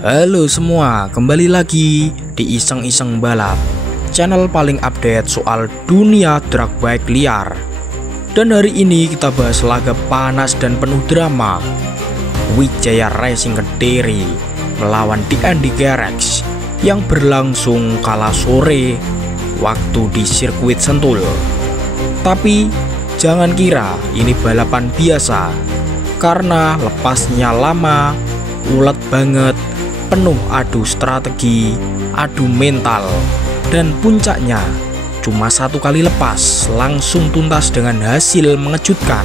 Halo semua, kembali lagi di Iseng-Iseng Balap, channel paling update soal dunia drag bike liar. Dan hari ini kita bahas laga panas dan penuh drama, Wijaya Racing Kediri melawan DND Garage yang berlangsung kala sore waktu di sirkuit Sentul. Tapi jangan kira ini balapan biasa, karena lepasnya lama, ulet banget, penuh adu strategi, adu mental, dan puncaknya cuma satu kali lepas langsung tuntas dengan hasil mengejutkan.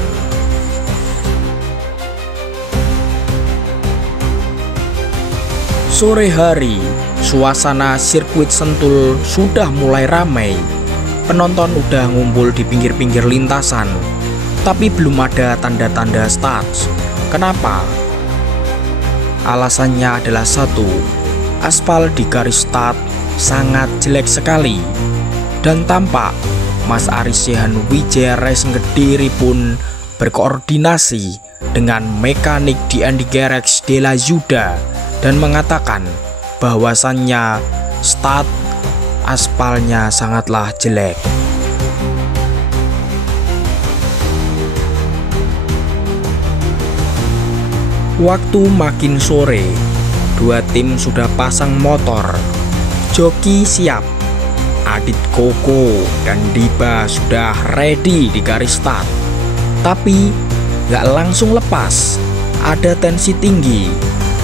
Sore hari, suasana sirkuit Sentul sudah mulai ramai. Penonton udah ngumpul di pinggir-pinggir lintasan, tapi belum ada tanda-tanda start. Kenapa? Alasannya adalah satu, aspal di garis start sangat jelek sekali. Dan tampak Mas Aris Shehan Wijaya Racing Kediri pun berkoordinasi dengan mekanik DND Garage Della Yuda dan mengatakan bahwasannya start aspalnya sangatlah jelek. Waktu makin sore, dua tim sudah pasang motor, joki siap, Adit Koko dan Diba sudah ready di garis start. Tapi gak langsung lepas, ada tensi tinggi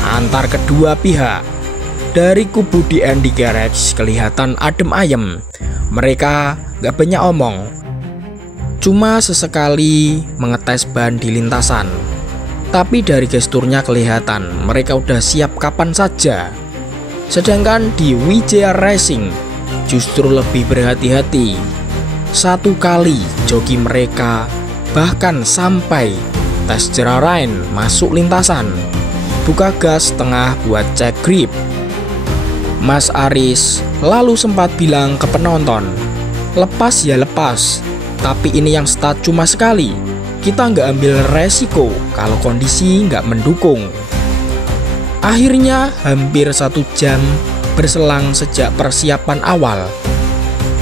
antar kedua pihak. Dari kubu DND Garage kelihatan adem ayem, mereka gak banyak omong, cuma sesekali mengetes ban di lintasan. Tapi dari gesturnya kelihatan mereka udah siap kapan saja. Sedangkan di Wijaya Racing justru lebih berhati-hati. Satu kali joki mereka bahkan sampai tes jerarain masuk lintasan, buka gas tengah buat cek grip. Mas Aris lalu sempat bilang ke penonton, lepas ya lepas, tapi ini yang start cuma sekali. Kita nggak ambil resiko kalau kondisi nggak mendukung. Akhirnya hampir 1 jam berselang sejak persiapan awal,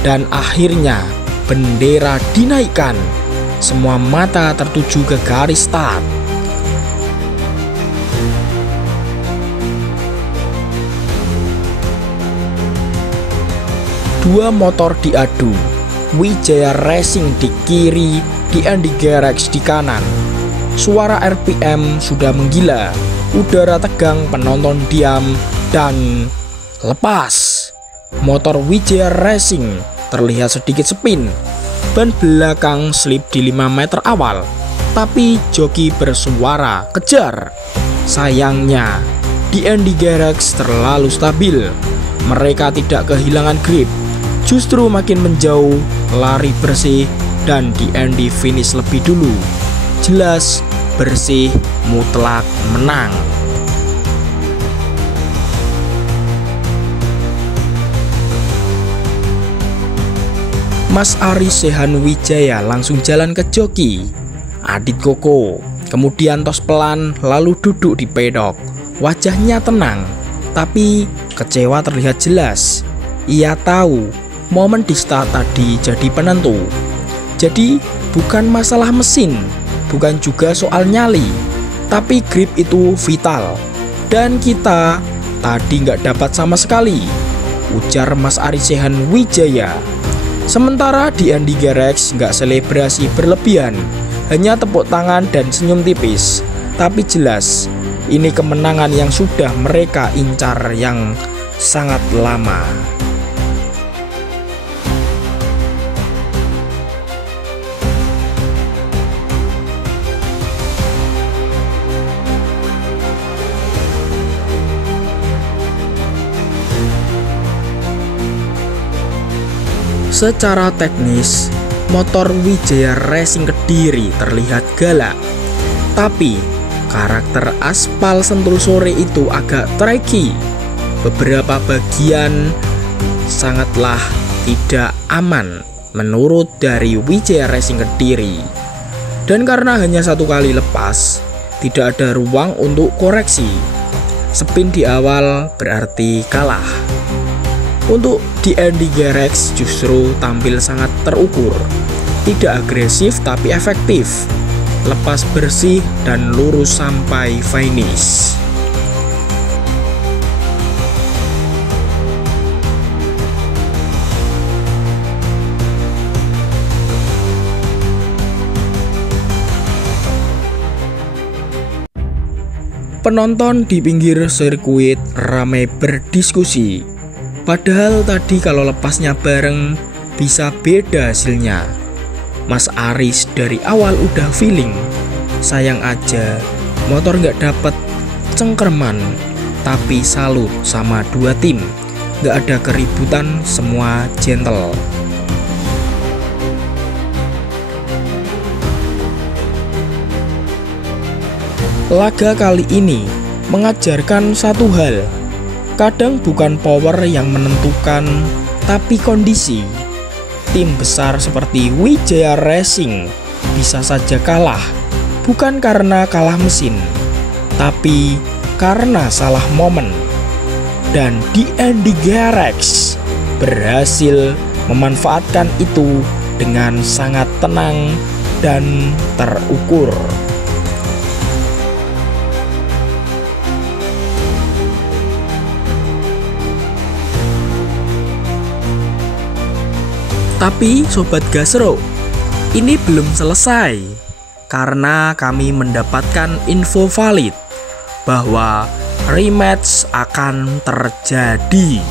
dan akhirnya bendera dinaikkan. Semua mata tertuju ke garis start. Dua motor diadu, Wijaya Racing di kiri, DND Garage di kanan. Suara RPM sudah menggila, udara tegang, penonton diam, dan lepas. Motor Wijaya Racing terlihat sedikit spin, ban belakang slip di 5 meter awal, tapi joki bersuara kejar. Sayangnya DND Garage terlalu stabil, mereka tidak kehilangan grip, justru makin menjauh, lari bersih, dan DND finish lebih dulu. Jelas, bersih, mutlak menang. Mas Aris Shehan Wijaya langsung jalan ke joki Adit Koko, kemudian tos pelan lalu duduk di pedok. Wajahnya tenang, tapi kecewa terlihat jelas. Ia tahu momen di start tadi jadi penentu. Jadi bukan masalah mesin, bukan juga soal nyali, tapi grip itu vital. Dan kita tadi nggak dapat sama sekali, ujar Mas Aris Shehan Wijaya. Sementara DND Garage nggak selebrasi berlebihan, hanya tepuk tangan dan senyum tipis. Tapi jelas, ini kemenangan yang sudah mereka incar yang sangat lama. Secara teknis, motor Wijaya Racing Kediri terlihat galak, tapi karakter aspal Sentul sore itu agak tricky. Beberapa bagian sangatlah tidak aman menurut dari Wijaya Racing Kediri. Dan karena hanya satu kali lepas, tidak ada ruang untuk koreksi. spin di awal berarti kalah. Untuk di Andy Garrex justru tampil sangat terukur, tidak agresif tapi efektif, lepas bersih dan lurus sampai finish. Penonton di pinggir sirkuit ramai berdiskusi. Padahal tadi kalau lepasnya bareng bisa beda hasilnya. Mas Aris dari awal udah feeling. Sayang aja motor nggak dapet cengkerman. Tapi salut sama dua tim, nggak ada keributan, semua gentle. Laga kali ini mengajarkan satu hal. Kadang bukan power yang menentukan, tapi kondisi. Tim besar seperti Wijaya Racing bisa saja kalah, bukan karena kalah mesin, tapi karena salah momen. Dan di Andy Garrex berhasil memanfaatkan itu dengan sangat tenang dan terukur. Tapi Sobat Gasro, ini belum selesai karena kami mendapatkan info valid bahwa rematch akan terjadi.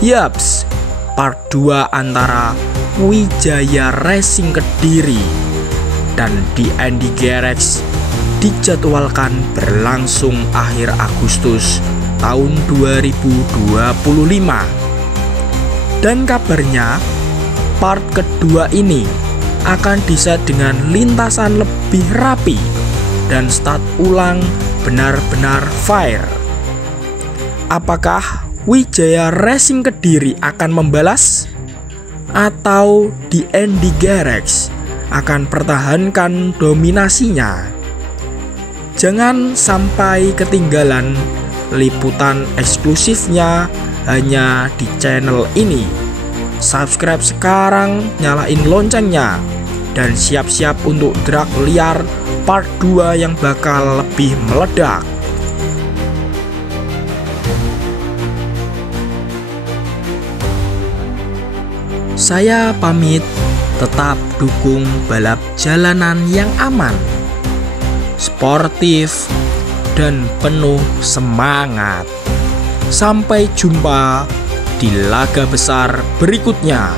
Yaps, part 2 antara Wijaya Racing Kediri dan di Andy Garrex dijadwalkan berlangsung akhir Agustus tahun 2025. Dan kabarnya part kedua ini akan diset dengan lintasan lebih rapi dan start ulang benar-benar fair. Apakah Wijaya Racing Kediri akan membalas? Atau di Andy Garrex akan pertahankan dominasinya? Jangan sampai ketinggalan liputan eksklusifnya hanya di channel ini. Subscribe sekarang, nyalain loncengnya, dan siap-siap untuk drag liar part 2 yang bakal lebih meledak. Saya pamit, tetap dukung balap jalanan yang aman, sportif, dan penuh semangat. Sampai jumpa di laga besar berikutnya.